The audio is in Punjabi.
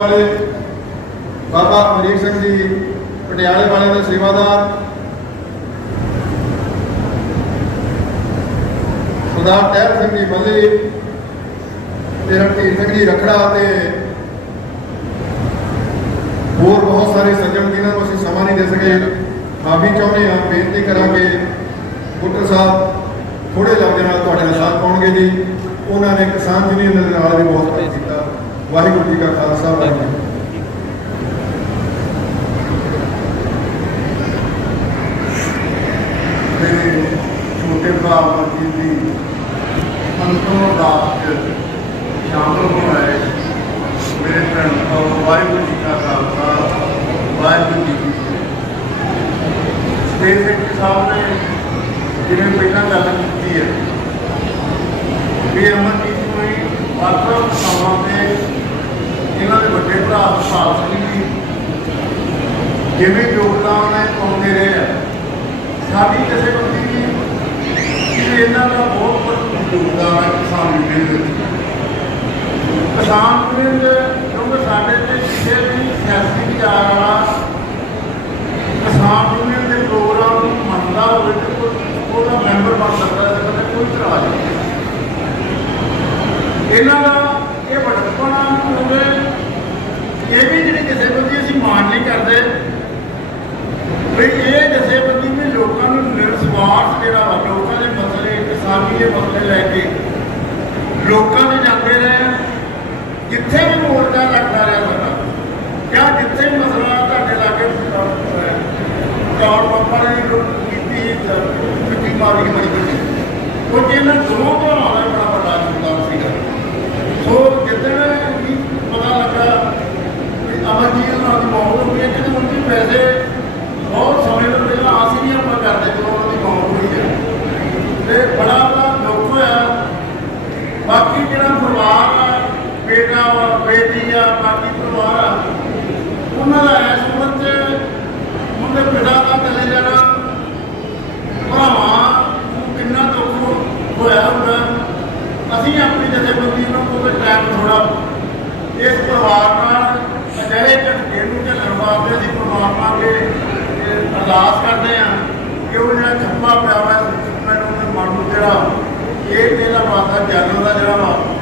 ਵਾਲੇ, ਬਾਬਾ ਅਮਰੀਕ ਸਿੰਘ ਜੀ, ਪਟਿਆਲੇ ਵਾਲਿਆਂ ਦੇ ਸੇਵਾਦਾਰ, ਸਰਦਾਰ ਟਹਿਰ ਸਿੰਘ ਜੀ ਮੱਲੀ ਤੇ ਰਣਧੀਰ ਸਿੰਘ ਜੀ ਰਖੜਾ ਤੇ ਹੋਰ ਬਹੁਤ ਸਾਰੇ ਸੱਜਣ ਜਿਨ੍ਹਾਂ ਨੂੰ ਅਸੀਂ ਸਮਾਂ ਨਹੀਂ ਦੇ ਸਕੇ, ਮਾਫੀ ਚਾਹੁੰਦੇ ਹਾਂ, ਬੇਨਤੀ ਕਰਾਂਗੇ ਬੁੱਟਰ ਸਾਹਿਬ ਥੋੜੇ ਲਫ਼ਜ਼ਾਂ ਨਾਲ ਤੁਹਾਡੇ ਨਾਲ ਸਾਥ ਪਾਉਣਗੇ ਜੀ। ਉਹਨਾਂ ਨੇ ਕਿਸਾਨ ਯੂਨੀਅਨ ਦੇ ਨਾਲ ਵੀ ਬਹੁਤ ਕੰਮ ਕੀਤਾ। ਵਾਹਿਗੁਰੂ ਜੀ ਕਾ ਖਾਲਸਾ ਵਾਹਿਗੁਰੂ ਜੀ ਕੀ ਫਤਿਹ। ਮੇਰੇ ਛੋਟੇ ਭਰਾ ਮਰਜ਼ੀ ਦੀ ਅੰਤੋਂ ਰਾਤ ਚ ਸ਼ਾਮਲ ਹੋ ਰਹੇ ਮੇਰੇ ਭੈਣ ਤੋਂ ਵਾਹਿਗੁਰੂ ਜੀ ਕਾ ਖਾਲਸਾ ਵਾਹਿਗੁਰੂ ਜੀ ਕੀ ਫਤਿਹ ਸਟੇਜ ਸੈਕਟਰੀ ਸਾਹਿਬ ਨੇ ਜਿਵੇਂ ਪਹਿਲਾਂ ਗੱਲ ਕੀਤੀ ਹੈ ਵੀ ਅਮਰਜੀਤ ਕੋਈ ਵਾਟਰ ਸਮਾਂ ਤੇ ਇਹਨਾਂ ਦੇ ਵੱਡੇ ਭਰਾ ਸੁਭਾਲ ਸਿੰਘ ਜੀ ਜਿਵੇਂ ਯੋਗਦਾਨ ਹੈ ਪਾਉਂਦੇ ਰਹੇ ਆ। ਸਾਡੀ ਕਿਸੇ ਬੰਦੀ ਦੀ ਕਿ ਇਹਨਾਂ ਦਾ ਬਹੁਤ ਵੱਡਾ ਯੋਗਦਾਨ ਹੈ ਕਿਸਾਨ ਯੂਨੀਅਨ ਦੇ ਕਿਸਾਨ ਯੂਨੀਅਨ ਦੇ, ਕਿਉਂਕਿ ਸਾਡੇ ਤੇ ਕਿਸੇ ਵੀ ਸਿਆਸੀ ਵਿਚਾਰ ਵਾਲਾ ਕਿਸਾਨ ਯੂਨੀਅਨ ਦੇ ਪ੍ਰੋਗਰਾਮ ਨੂੰ ਮੰਨਦਾ ਹੋਵੇ ਤੇ ਕੋਈ ਉਹਦਾ ਮੈਂਬਰ ਬਣ ਸਕਦਾ ਹੈ ਤੇ ਕੋਈ ਇਤਰਾਜ਼ ਨਹੀਂ ਇਹਨਾਂ ਦਾ ਇਹ ਵਡਪਣਾ ਹੋਵੇ ਇਹ ਵੀ ਜਿਹੜੀ ਜਥੇਬੰਦੀ ਅਸੀਂ ਮਾਨ ਨਹੀਂ ਕਰਦੇ। ਵੀ ਇਹ ਜਥੇਬੰਦੀ ਵੀ ਲੋਕਾਂ ਨੂੰ ਨਿਰਸਵਾਰਥ ਜਿਹੜਾ ਵਾ, ਲੋਕਾਂ ਦੇ ਮਸਲੇ ਕਿਸਾਨੀ ਦੇ ਮਸਲੇ ਲੈ ਕੇ ਲੋਕਾਂ ਦੇ ਜਾਂਦੇ ਰਹੇ ਜਿੱਥੇ ਵੀ ਮੋਰਚਾ ਲੱਗਦਾ ਰਿਹਾ ਸਾਡਾ ਕਿਆ ਜਿੱਥੇ ਵੀ ਮਸਲਾ ਤੁਹਾਡੇ ਲਾਗੇ ਚੌੜ ਪੰਪਾਂ ਨੇ ਕੀਤੀ ਮਿੱਟੀ ਮਾਰੀ ਬੜੀ ਵੱਡੀ ਉਹ ਇਹਨਾਂ ਦੋਵਾਂ ਭਰਾਵਾਂ ਦਾ ਬੜਾ ਵੱਡਾ ਯੋਗਦਾਨ ਸੀਗਾ ਸੋ ਜਿੱਦਣ ਵੀ ਪਤਾ ਲੱਗਾ ਵੀ ਅਮਰਜੀਤ ਨਾਲ ਦੀ ਮੌਤ ਹੋ ਗਈ ਹੈ ਕਿਤੇ ਮੁੰਡੀ ਵੈਸੇ ਬਹੁਤ ਸਮੇਂ ਤੋਂ ਪਹਿਲਾਂ ਆਸ ਹੀ ਨਹੀਂ ਆਪਾਂ ਕਰਦੇ ਜਦੋਂ ਉਹਨਾਂ ਦੀ ਮੌਤ ਹੋਈ ਹੈ ਤੇ ਬੜਾ ਬੜਾ ਦੁੱਖ ਹੋਇਆ ਬਾਕੀ ਜਿਹੜਾ ਪਰਿਵਾਰ ਆ, ਬੇਟਾ ਵਾ, ਬੇਟੀ ਆ, ਬਾਕੀ ਪਰਿਵਾਰ ਆ, ਉਹਨਾਂ ਦਾ ਐਸ ਉਮਰ 'ਚ ਉਹਦੇ ਪਿਤਾ ਦਾ ਚਲੇ ਜਾਣਾ। ਭਰਾਵਾਂ ਨੂੰ ਕਿੰਨਾ ਦੁੱਖ ਹੋਇਆ ਹੁੰਦਾ ਅਸੀਂ ਆਪਣੀ ਜਥੇਬੰਦੀ ਨੂੰ ਕੋਈ ਟਾਈਮ ਥੋੜਾ ਇਸ ਪਰਿਵਾਰ ਨਾਲ ਅਜਿਹੇ ਝਟਕੇ ਨੂੰ ਝੱਲਣ ਵਾਸਤੇ ਅਸੀਂ ਪਰਮਾਤਮਾ ਅੱਗੇ ਅਰਦਾਸ ਕਰਦੇ ਹਾਂ। ਕਿ ਉਹ ਜਿਹੜਾ ਛੱਪਾ ਪਿਆ ਵਾ ਮੈਨੂੰ ਤੇ ਮਨ ਨੂੰ ਜਿਹੜਾ ਇਹ ਜਿਹੜਾ ਮਾਤਾ ਜਨਮ ਦਾ ਜਿਹੜਾ ਵਾ।